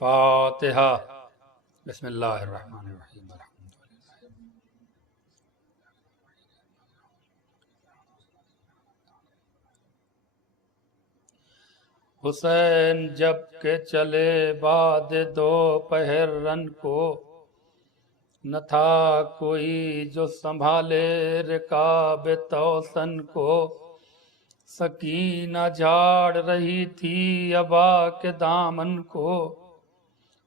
فاتحہ۔ بسم اللہ الرحمن الرحیم۔ حسین جب کہ چلے بعد دوپہر رن کو، نہ تھا کوئی جو سنبھالے رکاب توسن کو۔ سکینہ جھاڑ رہی تھی ابا کے دامن کو،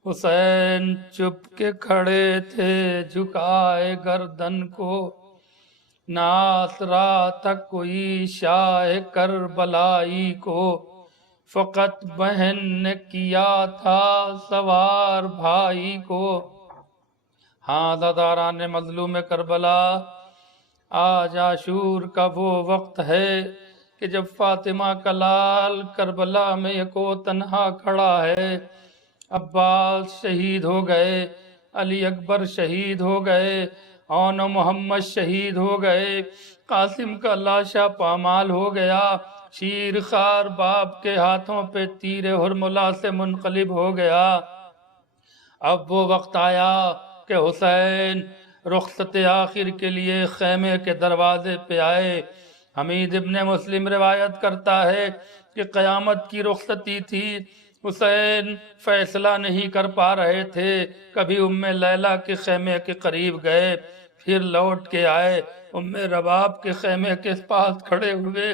حسین چپ کے کھڑے تھے جھکائے گردن کو۔ نہ آسرا تھا کوئی شاہ کربلائی کو، فقط بہن نے کیا تھا سوار بھائی کو۔ ہاں داداران مظلوم کربلا، آج عاشور کا وہ وقت ہے کہ جب فاطمہ کا لال کربلا میں یکو تنہا کھڑا ہے۔ عباس شہید ہو گئے، علی اکبر شہید ہو گئے، اون محمد شہید ہو گئے، قاسم کا لاشا پامال ہو گیا، شیر خار باپ کے ہاتھوں پہ تیر حرملہ سے منقلب ہو گیا۔ اب وہ وقت آیا کہ حسین رخصت آخر کے لیے خیمے کے دروازے پہ آئے۔ حمید ابن مسلم روایت کرتا ہے کہ قیامت کی رخصتی تھی، حسین فیصلہ نہیں کر پا رہے تھے۔ کبھی ام لیلہ کے خیمے کے قریب گئے، پھر لوٹ کے آئے، ام رباب کے خیمے کے پاس کھڑے ہوئے۔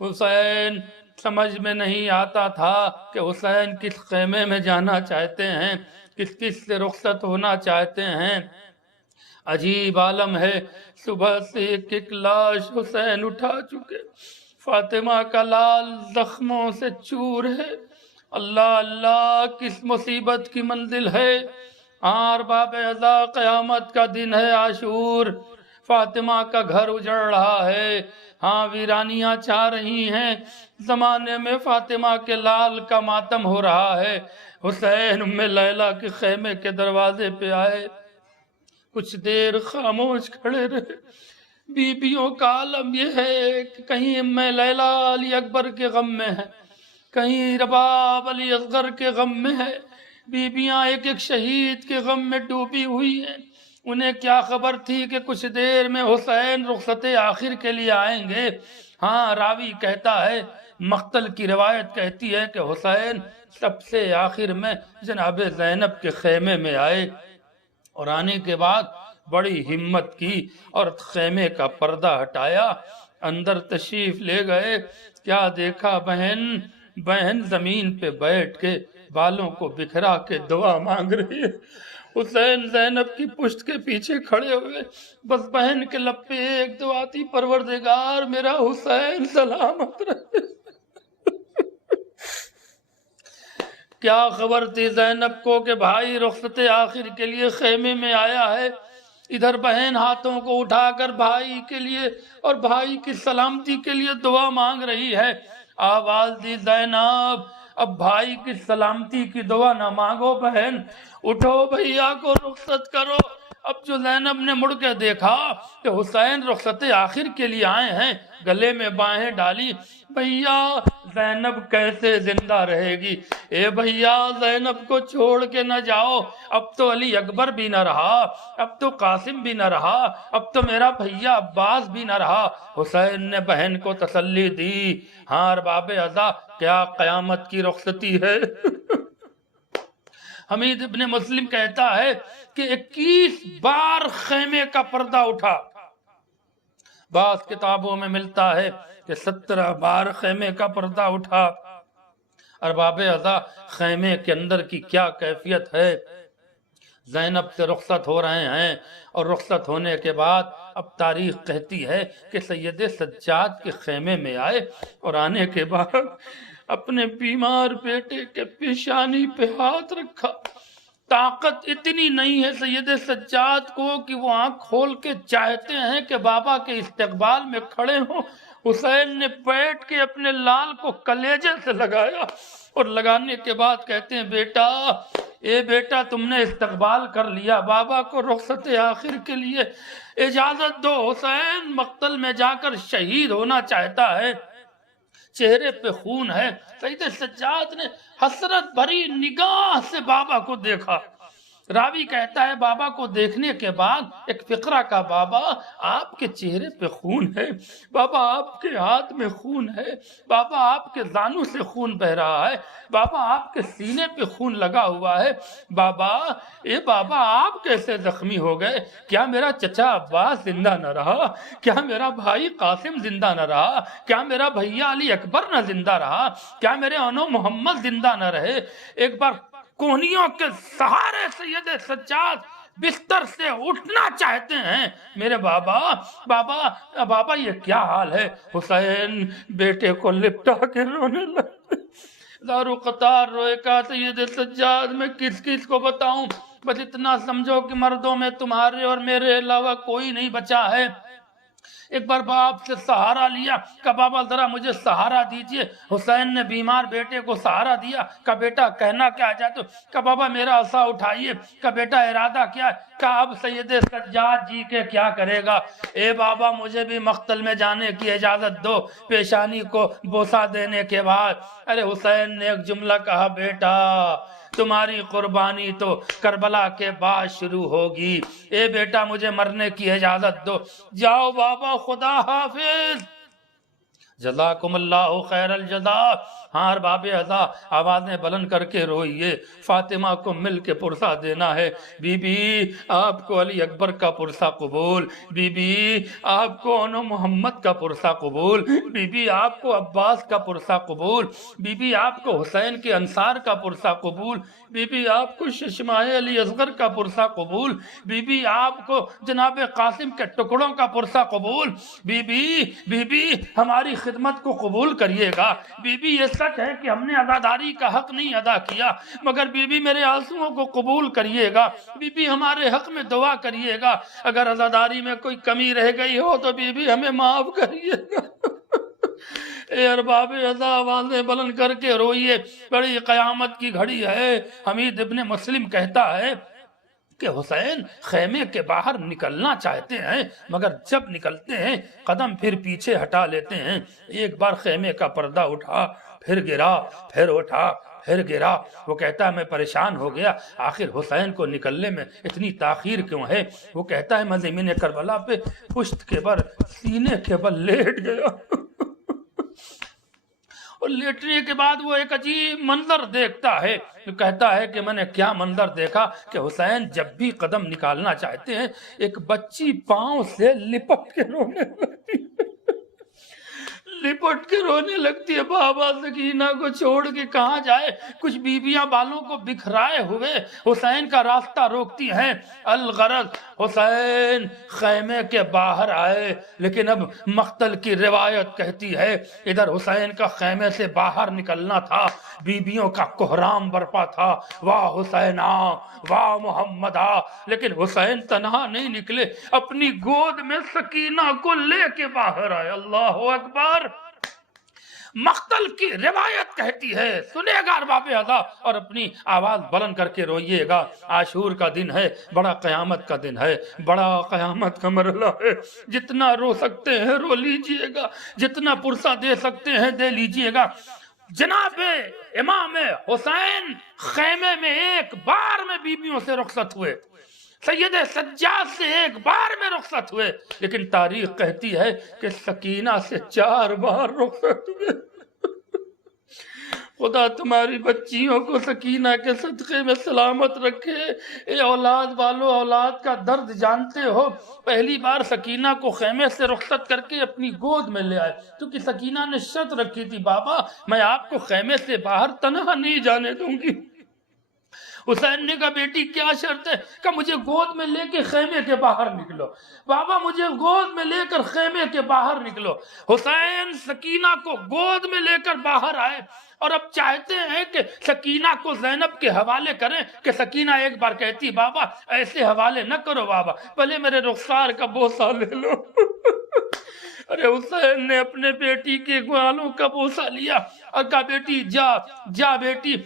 حسین سمجھ میں نہیں آتا تھا کہ حسین کس خیمے میں جانا چاہتے ہیں، کس کس سے رخصت ہونا چاہتے ہیں۔ عجیب عالم ہے، صبح سے ایک ایک لاش حسین اٹھا چکے، فاطمہ کا لال زخموں سے چور ہے۔ اللہ اللہ، کس مصیبت کی منزل ہے۔ آر باب ازا، قیامت کا دن ہے عاشور، فاطمہ کا گھر اجڑ رہا ہے، ہاں ویرانیاں چھا رہی ہیں، زمانے میں فاطمہ کے لال کا ماتم ہو رہا ہے۔ حسین ام لیلہ کے خیمے کے دروازے پہ آئے، کچھ دیر خاموش کھڑے رہے۔ بیبیوں کا عالم یہ ہے کہ کہیں ام لیلہ علی اکبر کے غم میں ہے، کہیں رباب علی اصغر کے غم میں ہے۔ بیبیاں ایک ایک شہید کے غم میں ڈوبی ہوئی ہیں۔ انہیں کیا خبر تھی کہ کچھ دیر میں حسین رخصت آخر کے لیے آئیں گے۔ ہاں راوی کہتا ہے، مقتل کی روایت کہتی ہے کہ حسین سب سے آخر میں جناب زینب کے خیمے میں آئے، اور آنے کے بعد بڑی ہمت کی اور خیمے کا پردہ ہٹایا، اندر تشریف لے گئے۔ کیا دیکھا بہن زمین پہ بیٹھ کے بالوں کو بکھرا کے دعا مانگ رہی ہے۔ حسین زینب کی پشت کے پیچھے کھڑے ہوئے، بس بہن کے لب پہ ایک دعا تھی، پروردگار میرا حسین سلامت رہے۔ کیا خبر تھی زینب کو کہ بھائی رخصت آخر کے لیے خیمے میں آیا ہے۔ ادھر بہن ہاتھوں کو اٹھا کر بھائی کے لیے اور بھائی کی سلامتی کے لیے دعا مانگ رہی ہے۔ آواز دی زینب، اب بھائی کی سلامتی کی دعا نہ مانگو بہن، اٹھو بھیا کو رخصت کرو۔ اب جو زینب نے مڑ کے دیکھا کہ حسین رخصت آخر کے لیے آئے ہیں، گلے میں باہیں ڈالی، بھیا زینب کیسے زندہ رہے گی؟ اے بھیا زینب کو چھوڑ کے نہ جاؤ، اب تو علی اکبر بھی نہ رہا، اب تو قاسم بھی نہ رہا، اب تو میرا بھیا عباس بھی نہ رہا۔ حسین نے بہن کو تسلی دی، ہاں ارباب ازا، کیا قیامت کی رخصتی ہے۔ حمید ابن مسلم کہتا ہے کہ 21 بار خیمے کا پردہ اٹھا۔ بعض کتابوں میں ملتا ہے کہ 17 بار خیمے کا پردہ اٹھا۔ ارباب ازا، خیمے کے اندر کی کیا کیفیت ہے۔ زینب سے رخصت ہو رہے ہیں، اور رخصت ہونے کے بعد اب تاریخ کہتی ہے کہ سید سجاد کے خیمے میں آئے، اور آنے کے بعد اپنے بیمار بیٹے کے پیشانی پہ ہاتھ رکھا۔ طاقت اتنی نہیں ہے سید سجاد کو کہ وہ آنکھ کھول کے چاہتے ہیں کہ بابا کے استقبال میں کھڑے ہوں۔ حسین نے بیٹھ کے اپنے لال کو کلیجے سے لگایا، اور لگانے کے بعد کہتے ہیں، بیٹا اے بیٹا تم نے استقبال کر لیا، بابا کو رخصت آخر کے لیے اجازت دو، حسین مقتل میں جا کر شہید ہونا چاہتا ہے۔ چہرے پہ خون ہے۔ سید سجاد نے حسرت بھری نگاہ سے بابا کو دیکھا۔ راوی کہتا ہے بابا کو دیکھنے کے بعد ایک فقرہ کا، بابا آپ کے چہرے پہ خون ہے، بابا آپ کے ہاتھ میں خون ہے، بابا آپ کے زانوں سے خون بہ رہا ہے، بابا آپ کے سینے پہ خون لگا ہوا ہے، بابا بابا آپ کیسے زخمی ہو گئے؟ کیا میرا چچا عباس زندہ نہ رہا؟ کیا میرا بھائی قاسم زندہ نہ رہا؟ کیا میرا بھیا علی اکبر نہ زندہ رہا؟ کیا میرے انو محمد زندہ نہ رہے؟ ایک بار کونیوں کے سہارے سید سجاد بستر سے اٹھنا چاہتے ہیں۔ میرے بابا بابا بابا یہ کیا حال ہے؟ حسین بیٹے کو لپٹا کے رونے لگے، دارو قطار روئے کا سید سجاد میں کس کس کو بتاؤں؟ بس اتنا سمجھو کہ مردوں میں تمہارے اور میرے علاوہ کوئی نہیں بچا ہے۔ ایک بار باپ سے سہارا لیا، کہا بابا ذرا مجھے سہارا دیجئے۔ حسین نے بیمار بیٹے کو سہارا دیا، کہا بیٹا کہنا کیا چاہتے ہو؟ کہا بابا میرا عصا اٹھائیے۔ کہا بیٹا ارادہ کیا ہے؟ کہا اب سید سجاد جی کے کیا کرے گا؟ اے بابا مجھے بھی مقتل میں جانے کی اجازت دو، پیشانی کو بوسہ دینے کے بعد۔ ارے حسین نے ایک جملہ کہا، بیٹا تمہاری قربانی تو کربلا کے بعد شروع ہوگی، اے بیٹا مجھے مرنے کی اجازت دو۔ جاؤ بابا، خدا حافظ، جزاکم اللہ خیر الجزا۔ ہاں ارباب اعضا آوازیں بلند کر کے روئیے، فاطمہ کو مل کے پرسہ دینا ہے۔ بی بی آپ کو علی اکبر کا پرسہ قبول، بی بی آپ کو انو محمد کا پرسہ قبول، بی بی آپ کو عباس کا پرسہ قبول، بی بی آپ کو حسین کے انصار کا پرسہ قبول، بی بی آپ کو ششمائے علی اصغر کا پرسہ قبول، بی بی آپ کو جناب قاسم کے ٹکڑوں کا پرسہ قبول۔ بی بی ہماری خدمت کو قبول کریے گا۔ بی بی یہ سچ ہے کہ ہم نے عزاداری کا حق نہیں ادا کیا، مگر بی بی میرے آنسوؤں کو قبول کریے گا۔ بی بی ہمارے حق میں دعا کریے گا، اگر عزاداری میں کوئی کمی رہ گئی ہو تو بی بی ہمیں معاف کریے گا۔ اے ارباب اعضا آوازیں بلند کر کے روئیے، بڑی قیامت کی گھڑی ہے۔ حمید ابن مسلم کہتا ہے کہ حسین خیمے کے باہر نکلنا چاہتے ہیں، مگر جب نکلتے ہیں قدم پھر پیچھے ہٹا لیتے ہیں۔ ایک بار خیمے کا پردہ اٹھا، پھر گرا، پھر اٹھا، پھر گرا۔ وہ کہتا ہے میں پریشان ہو گیا، آخر حسین کو نکلنے میں اتنی تاخیر کیوں ہے؟ وہ کہتا ہے میں زمین کربلا پہ پشت کے بل، سینے کے بل لیٹ گیا، اور لیٹنے کے بعد وہ ایک عجیب منظر دیکھتا ہے۔ کہتا ہے کہ میں نے کیا منظر دیکھا کہ حسین جب بھی قدم نکالنا چاہتے ہیں ایک بچی پاؤں سے لپٹ کے رونے لگتی ہے، لپٹ کے رونے لگتی ہے۔ بابا سکینہ کو چھوڑ کے کہاں جائے؟ کچھ بیویاں بالوں کو بکھرائے ہوئے حسین کا راستہ روکتی ہیں۔ الغرض حسین خیمے کے باہر آئے، لیکن اب مقتل کی روایت کہتی ہے ادھر حسین کا خیمے سے باہر نکلنا تھا، بیویوں کا کوہرام برپا تھا، واہ حسینا واہ محمدہ، لیکن حسین تنہا نہیں نکلے، اپنی گود میں سکینہ کو لے کے باہر آئے۔ اللہ اکبر۔ مقتل کی روایت کہتی ہے، سنے گا ارباب اعضا اور اپنی آواز بلند کر کے روئیے گا۔ عاشور کا دن ہے، بڑا قیامت کا دن ہے، بڑا قیامت کا مرحلہ ہے۔ جتنا رو سکتے ہیں رو لیجئے گا، جتنا پرسہ دے سکتے ہیں دے لیجئے گا۔ جناب امام حسین خیمے میں ایک بار میں بیویوں سے رخصت ہوئے، سید سجاد سے ایک بار میں رخصت ہوئے، لیکن تاریخ کہتی ہے کہ سکینہ سے 4 بار رخصت ہوئے۔ خدا تمہاری بچیوں کو سکینہ کے صدقے میں سلامت رکھے۔ اے اولاد والو، اولاد کا درد جانتے ہو، پہلی بار سکینہ کو خیمے سے رخصت کر کے اپنی گود میں لے آئے، کیونکہ سکینہ نے شرط رکھی تھی بابا میں آپ کو خیمے سے باہر تنہا نہیں جانے دوں گی۔ حسین نے کہا بیٹی کیا شرط ہے؟ کہ مجھے گود میں لے کے خیمے کے باہر نکلو۔ بابا مجھے گود میں لے کر خیمے کے باہر نکلو۔ حسین سکینہ کو گود میں لے کر باہر آئے اور اب چاہتے ہیں کہ سکینہ کو زینب کے حوالے کریں، کہ سکینہ ایک بار کہتی بابا ایسے حوالے نہ کرو بابا، پہلے میرے رخسار کا بوسہ لے لو۔ ارے حسین نے اپنے بیٹی کے بالوں کا بوسہ لیا اور کہا بیٹی جا جا بیٹی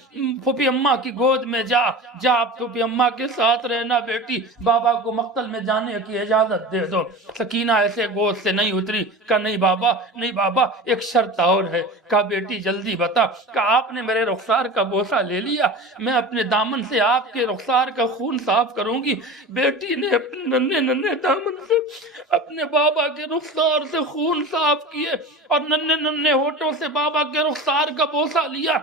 پھوپھی اماں کی گود میں جا جا پھوپھی اماں کے ساتھ رہنا بیٹی، بابا کو مقتل میں جانے کی اجازت دے دو۔ سکینہ ایسے گود سے نہیں اتری، کہا نہیں بابا نہیں بابا ایک شرط اور ہے۔ کہا بیٹی جلدی بتا۔ کہا آپ نے میرے رخسار کا بوسہ لے لیا، میں اپنے دامن سے آپ کے رخسار کا خون صاف کروں گی۔ بیٹی نے اپنے ننھے ننھے دامن سے اپنے بابا کے رخسار سے خون صاف کیے اور ننھے ننھے ہونٹوں سے بابا کے رخسار کا بوسہ لیا،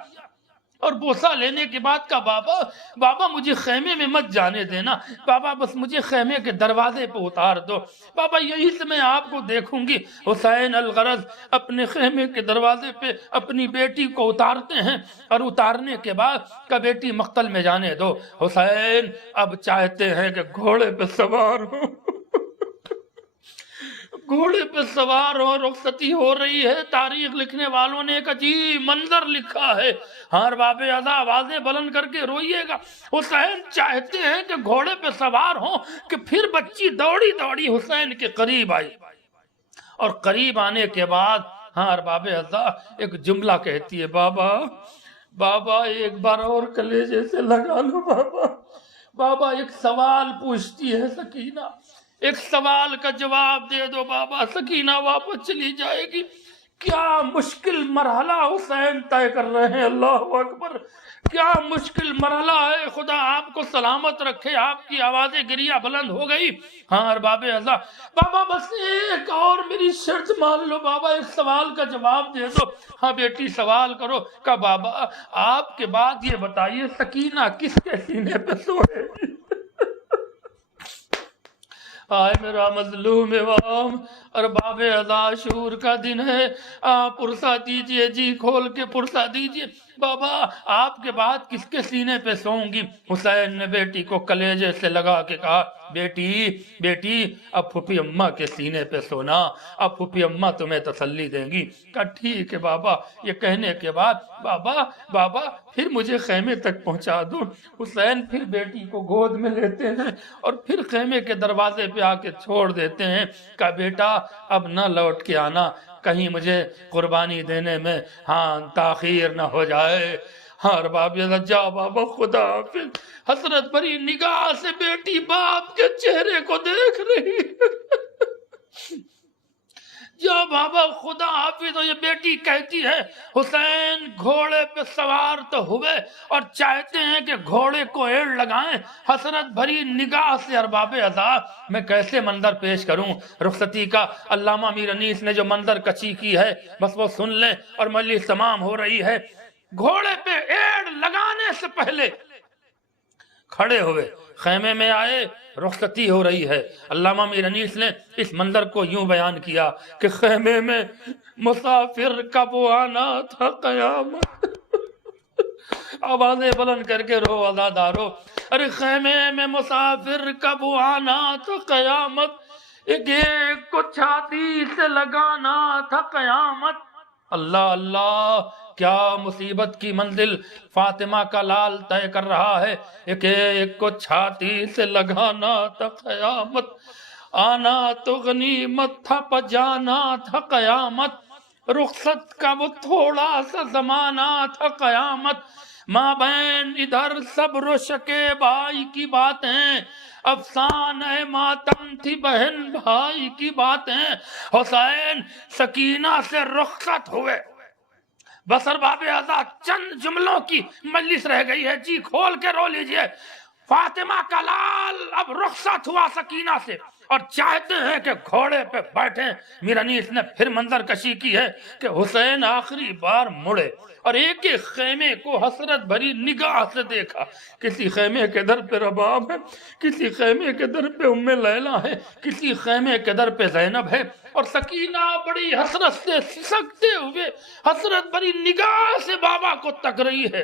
اور بوسہ لینے کے بعد کہا بابا بابا مجھے خیمے میں مت جانے دینا، بابا بس مجھے خیمے کے دروازے پہ اتار دو، بابا یہی سے میں آپ کو دیکھوں گی۔ حسین الغرض اپنے خیمے کے دروازے پہ اپنی بیٹی کو اتارتے ہیں، اور اتارنے کے بعد کہ بیٹی مقتل میں جانے دو۔ حسین اب چاہتے ہیں کہ گھوڑے پہ سوار ہو، گھوڑے پہ سوار ہو، رخصتی ہو رہی ہے۔ تاریخ لکھنے والوں نے ایک عجیب منظر لکھا ہے، ہر باب ازا آوازیں بلند کر کے روئیے گا۔ حسین چاہتے ہیں کہ گھوڑے پہ سوار ہوں کہ پھر بچی دوڑی دوڑی حسین کے قریب آئی، اور قریب آنے کے بعد ہر باب ازا ایک جملہ کہتی ہے، بابا بابا ایک بار اور کلیجے سے لگا لو بابا۔ بابا ایک سوال پوچھتی ہے سکینہ، ایک سوال کا جواب دے دو بابا۔ سکینہ واپس چلی جائے گی۔ کیا مشکل مرحلہ حسین طے کر رہے ہیں، اللہ اکبر، کیا مشکل مرحلہ ہے۔ خدا آپ کو سلامت رکھے۔ آپ کی آوازیں گریہ بلند ہو گئی۔ ہاں ارباب ازا، بابا بس ایک اور میری شرط مان لو بابا، ایک سوال کا جواب دے دو۔ ہاں بیٹی سوال کرو۔ کہا بابا آپ کے بعد یہ بتائیے سکینہ کس کے سینے پہ سوئے گی؟ آئے میرا مظلوم امام، ارباب ازا شعور کا دن ہے، آپ پرسہ دیجئے، جی کھول کے پرسہ دیجئے۔ بابا آپ کے بعد کس کے سینے پہ سوؤں گی؟ حسین نے بیٹی کو کلیجے سے لگا کے کہا، بیٹی بیٹی اب پھوپھی اماں کے سینے پہ سونا، اب پھوپھی اماں تمہیں تسلی دیں گی۔ کہا ٹھیک ہے بابا۔ یہ کہنے کے بعد بابا بابا پھر مجھے خیمے تک پہنچا دو۔ حسین پھر بیٹی کو گود میں لیتے ہیں اور پھر خیمے کے دروازے پہ آ کے چھوڑ دیتے ہیں۔ کہا بیٹا اب نہ لوٹ کے آنا، کہیں مجھے قربانی دینے میں تاخیر نہ ہو جائے۔ ہاں باب جا بابا خدا حافظ۔ حسرت بھری نگاہ سے بیٹی باپ کے چہرے کو دیکھ رہی جا بابا خدا حافظ۔ اور یہ بیٹی کہتی ہے حسین گھوڑے پہ سوار تو ہوئے اور چاہتے ہیں کہ گھوڑے کو ایڑ لگائیں۔ حسرت بھری نگاہ سے ارباب ازا میں کیسے منظر پیش کروں رخصتی کا۔ علامہ میر انیس نے جو منظر کچی کی ہے بس وہ سن لیں، اور مجلس تمام ہو رہی ہے۔ گھوڑے پہ ایڑ لگانے سے پہلے کھڑے ہوئے خیمے میں آئے، رخصتی ہو رہی ہے۔ علامہ میر انیس نے اس منظر کو یوں بیان کیا کہ خیمے میں مسافر کب آنا تھا قیامت۔ آوازیں بلند کر کے رو عزادارو، ارے خیمے میں مسافر کب آنا تھا قیامت، ایک ایک کو چھاتی سے لگانا تھا قیامت۔ اللہ اللہ کیا مصیبت کی منزل فاطمہ کا لال طے کر رہا ہے، ایک ایک کو چھاتی سے لگانا تھا قیامت، آنا تو غنیمت تھا پجانا تھا قیامت، رخصت کا وہ تھوڑا سا زمانہ تھا قیامت، ماں بہن ادھر صبر و شکیبائی کی باتیں، افسانہ ماتم تھی بہن بھائی کی باتیں۔ حسین سکینہ سے رخصت ہوئے، بس ارباب ازا چند جملوں کی مجلس رہ گئی ہے، جی کھول کے رو لیجئے۔ فاطمہ کا لال اب رخصت ہوا سکینہ سے اور چاہتے ہیں کہ گھوڑے پہ بیٹھیں۔ میر انیس نے پھر منظر کشی کی ہے کہ حسین آخری بار مڑے اور ایک ایک خیمے کو حسرت بھری نگاہ سے دیکھا۔ کسی خیمے کے در پہ رباب ہے، کسی خیمے کے در پہ ام لیلا ہے، کسی خیمے کے در پہ زینب ہے، اور سکینہ بڑی حسرت سے سسکتے ہوئے حسرت بھری نگاہ سے بابا کو تک رہی ہے۔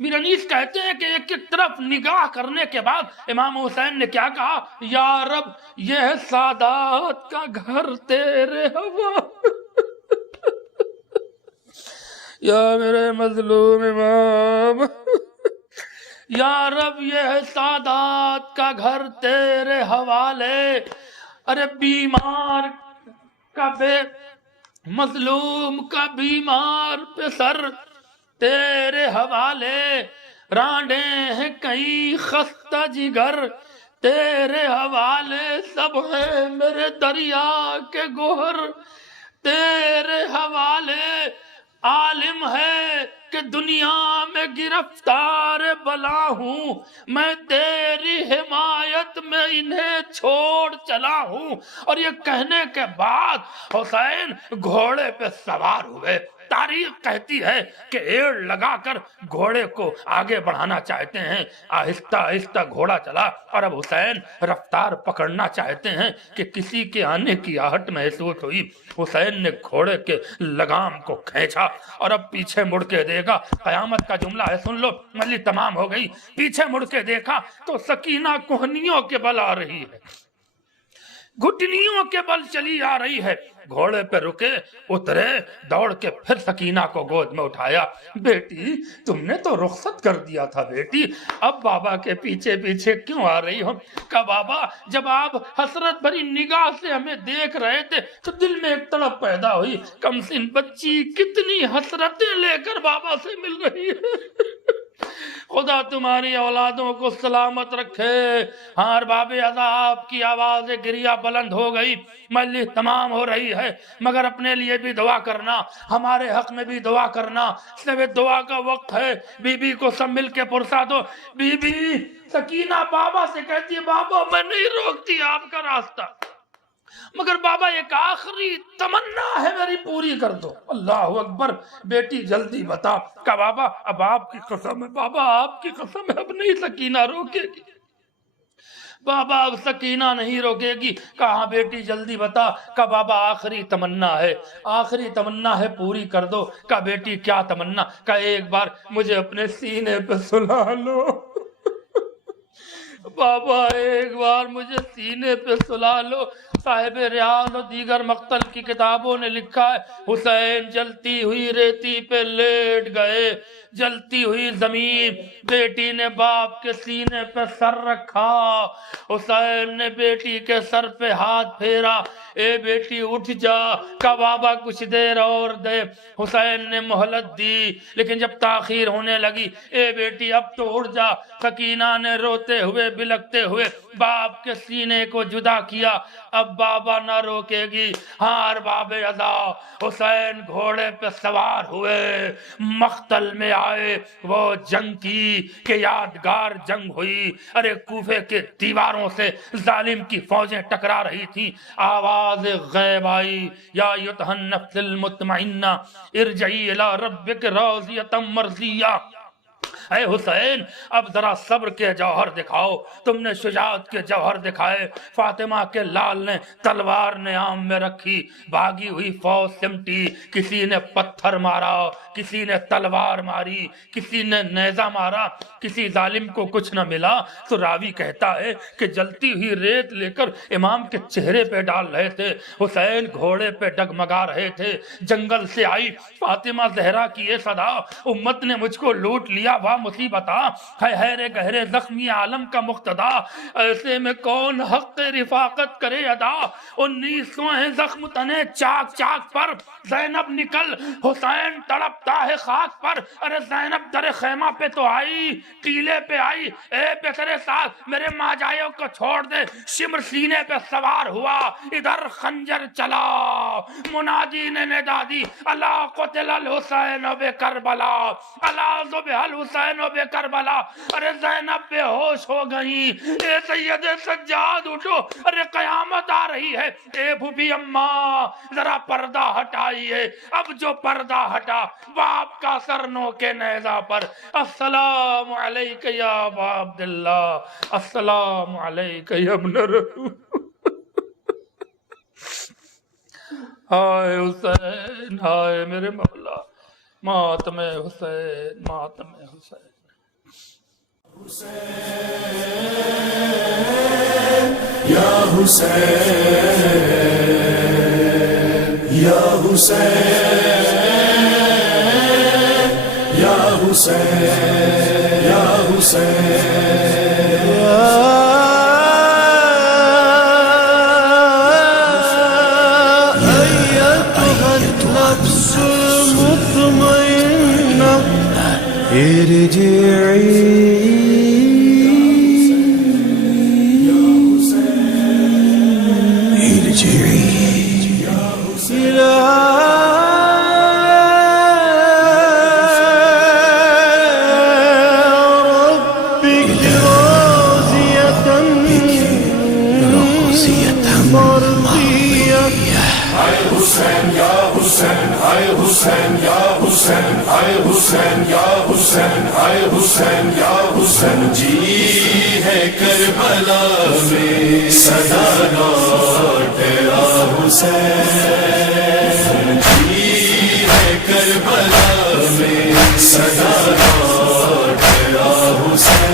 میر انیس کہتے ہیں کہ ایک ایک طرف نگاہ کرنے کے بعد امام حسین نے کیا کہا، یا رب یہ ہے سادات کا گھر تیرے حوالے۔ یا میرے مظلوم امام، یا رب یہ ہے سادات کا گھر تیرے حوالے، ارے بیمار کا بے مظلوم کا بیمار پہ سر تیرے حوالے، رانڈے ہیں کئی خستہ جگر تیرے حوالے، سب ہے میرے دریا کے گوہر تیرے حوالے، عالم ہے کہ دنیا میں گرفتار بلا ہوں، میں تیری حمایت میں انہیں چھوڑ چلا ہوں۔ اور یہ کہنے کے بعد حسین گھوڑے پہ سوار ہوئے۔ تاریخ کہتی ہے کہ ایڑ لگا کر گھوڑے کو آگے بڑھانا چاہتے ہیں، آہستہ آہستہ گھوڑا چلا، اور اب حسین رفتار پکڑنا چاہتے ہیں کہ کسی کے آنے کی آہٹ محسوس ہوئی۔ حسین نے گھوڑے کے لگام کو کھینچا اور اب پیچھے مڑ کے دیکھا، قیامت کا جملہ ہے سن لو، مجلس تمام ہو گئی۔ پیچھے مڑ کے دیکھا تو سکینہ کوہنیوں کے بل آ رہی ہے، گھٹنیوں کے بل چلی آ رہی ہے۔ گھوڑے پہ رکے، اترے، دوڑ کے پھر سکینہ کو گود میں اٹھایا۔ بیٹی تم نے تو رخصت کر دیا تھا بیٹی، اب بابا کے پیچھے پیچھے کیوں آ رہی ہو؟ کہا بابا جب آپ حسرت بھری نگاہ سے ہمیں دیکھ رہے تھے تو دل میں ایک تڑپ پیدا ہوئی، کم سن بچی کتنی حسرتیں لے کر بابا سے مل رہی ہے۔ خدا تمہاری اولادوں کو سلامت رکھے۔ ہاں ارباب عذاب کی آواز گریہ بلند ہو گئی، مجلس تمام ہو رہی ہے، مگر اپنے لیے بھی دعا کرنا، ہمارے حق میں بھی دعا کرنا، صرف دعا کا وقت ہے۔ بی بی کو سب مل کے پرسا دو۔ بی بی سکینہ بابا سے کہتی ہے بابا میں نہیں روکتی آپ کا راستہ، مگر بابا ایک آخری تمنا ہے میری، پوری کر دو۔ اللہ اکبر، بیٹی جلدی بتا۔ کہا بابا اب آپ کی قسم ہے، بابا آپ کی قسم ہے اب نہیں سکینہ روکے گی، بابا اب سکینہ نہیں روکے گی۔ کہا بیٹی جلدی بتا۔ کہا بابا آخری تمنا ہے، آخری تمنا ہے، پوری کر دو۔ کہا بیٹی کیا تمنا؟ کہا ایک بار مجھے اپنے سینے پہ سلا لو بابا ایک بار مجھے سینے پہ سلا لو۔ صاحب ریاض اور دیگر مقتل کی کتابوں نے لکھا ہے حسین جلتی ہوئی ریتی پہ لیٹ گئے، جلتی ہوئی زمین، بیٹی نے باپ کے سینے پہ سر رکھا، حسین نے بیٹی کے سر پہ ہاتھ پھیرا، اے بیٹی اٹھ جا۔ کہا بابا کچھ دیر اور دے۔ حسین نے مہلت دی لیکن جب تاخیر ہونے لگی، اے بیٹی اب تو اٹھ جا۔ سکینہ نے روتے ہوئے بلکتے ہوئے باپ کے سینے کو جدا کیا، اب بابا نہ روکے گی۔ ہاں ارباب عزا، حسین گھوڑے پہ سوار ہوئے، مقتل میں آئے، وہ جنگ کی کہ یادگار جنگ ہوئی۔ ارے کوفے کے دیواروں سے ظالم کی فوجیں ٹکرا رہی تھیں، آواز غیب آئی، یا ایتھا النفس المطمئنہ ارجعی الی ربک راضیۃ مرضیہ۔ اے حسین اب ذرا صبر کے جوہر دکھاؤ، تم نے شجاعت کے جوہر دکھائے۔ فاطمہ کے لال نے تلوار نیام میں رکھی، بھاگی ہوئی فوج سمٹی، کسی نے پتھر مارا، کسی نے تلوار ماری، کسی نے نیزہ مارا، کسی ظالم کو کچھ نہ ملا تو راوی کہتا ہے کہ جلتی ہوئی ریت لے کر امام کے چہرے پہ ڈال رہے تھے، حسین گھوڑے پہ ڈگمگا رہے تھے۔ جنگل سے آئی فاطمہ زہرا کی یہ صدا، امت نے مجھ کو لوٹ لیا واہ مصیبتا، ہے رے گہرے زخمی عالم کا مقتدا، ایسے میں کون حق رفاقت کرے ادا، 1900 ہیں زخم تنے چاک چاک پر، زینب نکل حسین تڑپتا ہے خاک پر۔ ارے زینب در خیمہ پہ تو آئی، ٹیلے پہ آئی، اے بہترے ساتھ میرے ماجایوں کو چھوڑ دے۔ شمر سینے پہ سوار ہوا، ادھر خنجر چلا، منادی نے ندا دی، الا قتل الحسین بکربلا، الا ذبح الحسین بکربلا۔ ارے زینب بے ہوش ہو گئی، اے سید سجاد اٹھو، ارے قیامت آ رہی ہے۔ اے بھوبی اماں ذرا پردہ ہٹائیے، اب جو پردہ ہٹا باپ کا سر نو کے نیزہ پر، السلام علیک یا ابا عبداللہ، السلام علیک یا ابن رسول۔ ہائے حسین، ہائے میرے مولا، ماتم حسین، ماتم حسین۔ یا حسین، یا حسین، یا حسین، یا حسین، نفس مطمئنة ارجعي إلى ربك راضية مرضية. Hay Hussein, Ya Hussein, Hay Hussein, Ya Hussein, Hay Hussein, Ya Hussein, Hay Hussein, Ya Hussein. جی ہے کربلا میں صدا لوٹ آ حسین، جی ہے کربلا میں صدا لوٹ آ حسین.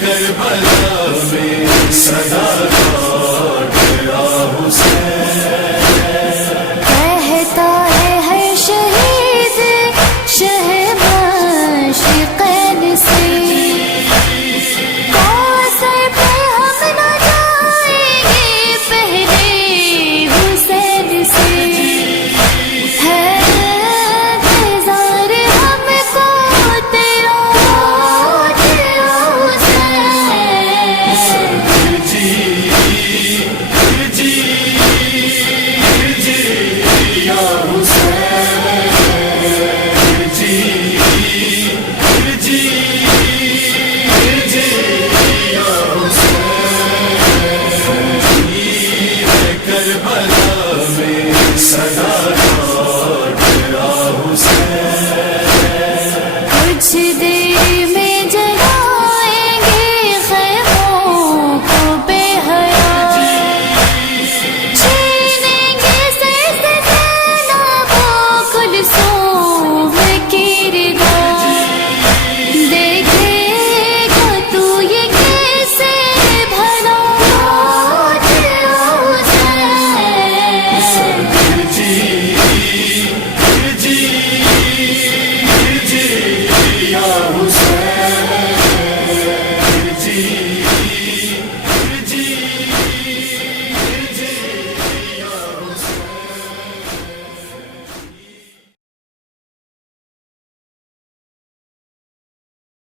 کربلا میں صدا